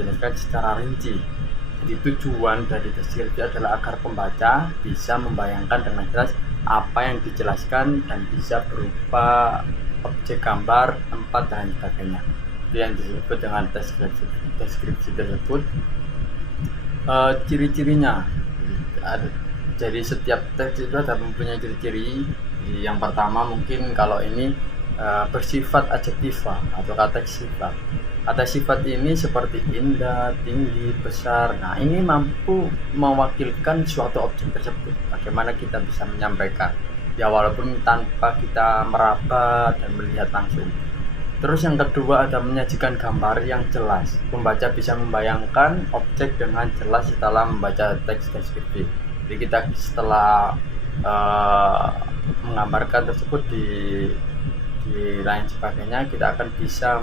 menjelaskan secara rinci. Jadi tujuan dari deskripsi adalah agar pembaca bisa membayangkan dengan jelas apa yang dijelaskan dan bisa berupa objek gambar, tempat, dan sebagainya. Itu yang disebut dengan deskripsi tersebut. Ciri-cirinya, jadi setiap teks itu ada mempunyai ciri-ciri. Yang pertama mungkin kalau ini bersifat adjektiva atau kata sifat. Kata sifat ini seperti indah, tinggi, besar. Nah, ini mampu mewakilkan suatu objek tersebut. Bagaimana kita bisa menyampaikan? Ya, walaupun tanpa kita meraba dan melihat langsung. Terus yang kedua ada menyajikan gambar yang jelas. Pembaca bisa membayangkan objek dengan jelas setelah membaca teks deskripsi. Jadi kita setelah menggambarkan tersebut di lain sebagainya, kita akan bisa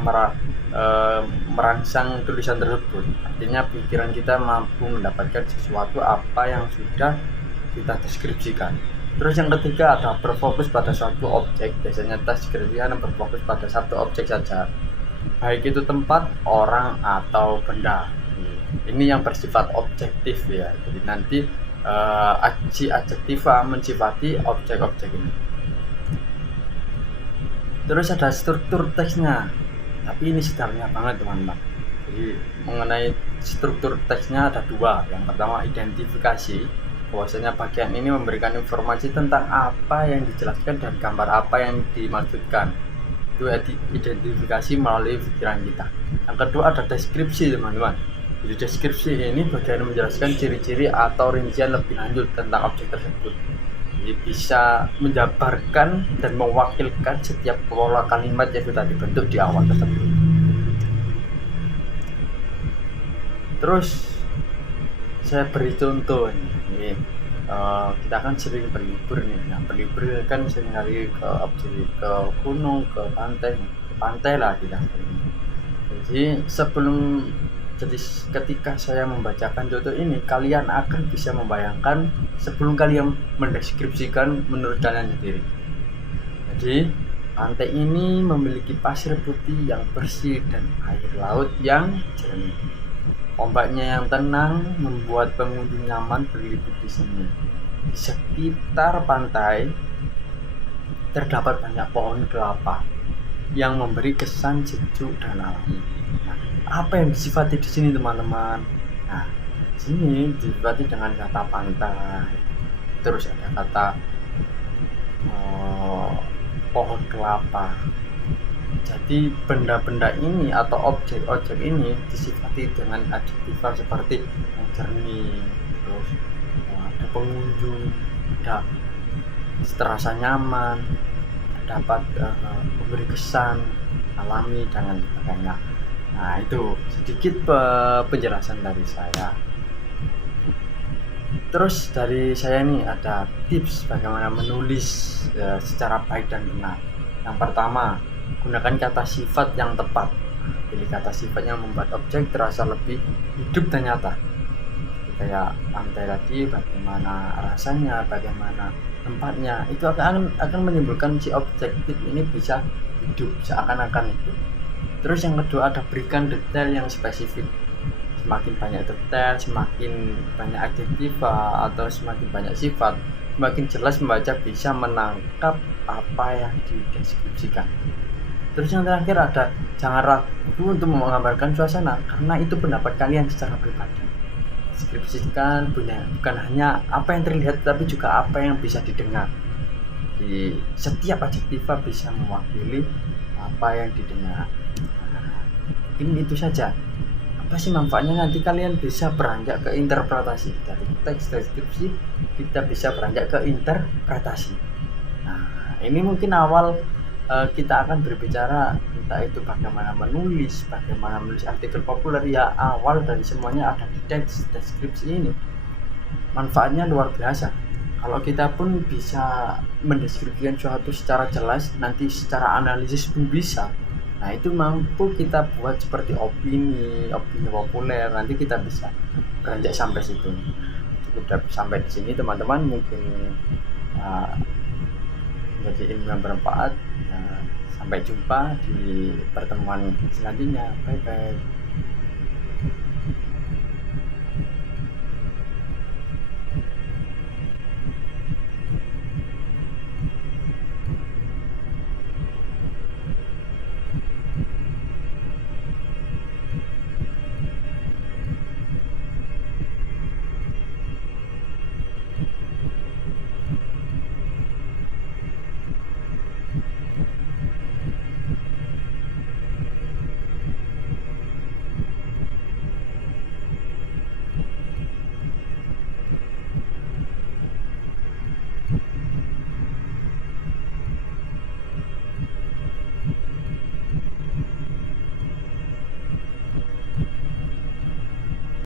merangsang tulisan tersebut. Artinya pikiran kita mampu mendapatkan sesuatu apa yang sudah kita deskripsikan. Terus yang ketiga ada berfokus pada suatu objek. Biasanya deskripsi hanya berfokus pada satu objek saja, baik itu tempat, orang, atau benda. Ini yang bersifat objektif ya. Jadi nanti adjektiva mensifati objek-objek ini. Terus ada struktur teksnya, tapi ini sederhana banget teman-teman. Jadi mengenai struktur teksnya ada dua. Yang pertama identifikasi, bahwasanya bagian ini memberikan informasi tentang apa yang dijelaskan dan gambar apa yang dimaksudkan. Itu identifikasi melalui pikiran kita. Yang kedua ada deskripsi teman-teman. Jadi deskripsi ini bagian menjelaskan ciri-ciri atau rincian lebih lanjut tentang objek tersebut. Jadi bisa menjabarkan dan mewakilkan setiap pola kalimat yang sudah dibentuk di awal tersebut. Terus saya beri contoh ini. Kita kan sering berlibur nih. Nah, berlibur kan sering kali ke gunung, ke pantai lah kita sering. Jadi ketika saya membacakan contoh ini, kalian akan bisa membayangkan sebelum kalian mendeskripsikan menurut kalian sendiri. Jadi pantai ini memiliki pasir putih yang bersih dan air laut yang jernih. Ombaknya yang tenang membuat pengunjung nyaman berlibur di sini. Di sekitar pantai terdapat banyak pohon kelapa yang memberi kesan sejuk dan alami. Nah, apa yang disifati di sini teman-teman? Nah, di sini disifati dengan kata pantai. Terus ada kata pohon kelapa. Jadi benda-benda ini atau objek-objek ini disifati dengan adjektiva seperti yang jernih, terus ada pengunjung, ada terasa nyaman, dapat memberi kesan alami dan sebagainya. Nah, itu sedikit penjelasan dari saya. Terus dari saya nih ada tips bagaimana menulis secara baik dan benar. Yang pertama, gunakan kata sifat yang tepat. Pilih kata sifat yang membuat objek terasa lebih hidup dan nyata. Kayak pantai tadi, bagaimana rasanya, bagaimana tempatnya, itu akan menimbulkan si objektif ini bisa hidup, seakan-akan hidup. Terus yang kedua ada berikan detail yang spesifik. Semakin banyak detail, semakin banyak adjektiva atau semakin banyak sifat, semakin jelas membaca bisa menangkap apa yang dideskripsikan. Terus yang terakhir ada jangan ragu untuk menggambarkan suasana, karena itu pendapat kalian secara pribadi. Deskripsikan bukan hanya apa yang terlihat, tapi juga apa yang bisa didengar. Di setiap adjektiva bisa mewakili apa yang didengar. Ini itu saja. Apa sih manfaatnya? Nanti kalian bisa beranjak ke interpretasi. Dari teks deskripsi kita bisa beranjak ke interpretasi. Nah, ini mungkin awal kita akan berbicara entah itu bagaimana menulis artikel populer. Ya, awal dari semuanya ada di teks deskripsi ini. Manfaatnya luar biasa. Kalau kita pun bisa mendeskripsikan suatu secara jelas, nanti secara analisis pun bisa. Nah, itu mampu kita buat seperti opini populer. Nanti kita bisa beranjak sampai situ. Cukup sampai di sini teman-teman, mungkin menjadi ilmu yang bermanfaat. Sampai jumpa di pertemuan selanjutnya. Bye bye.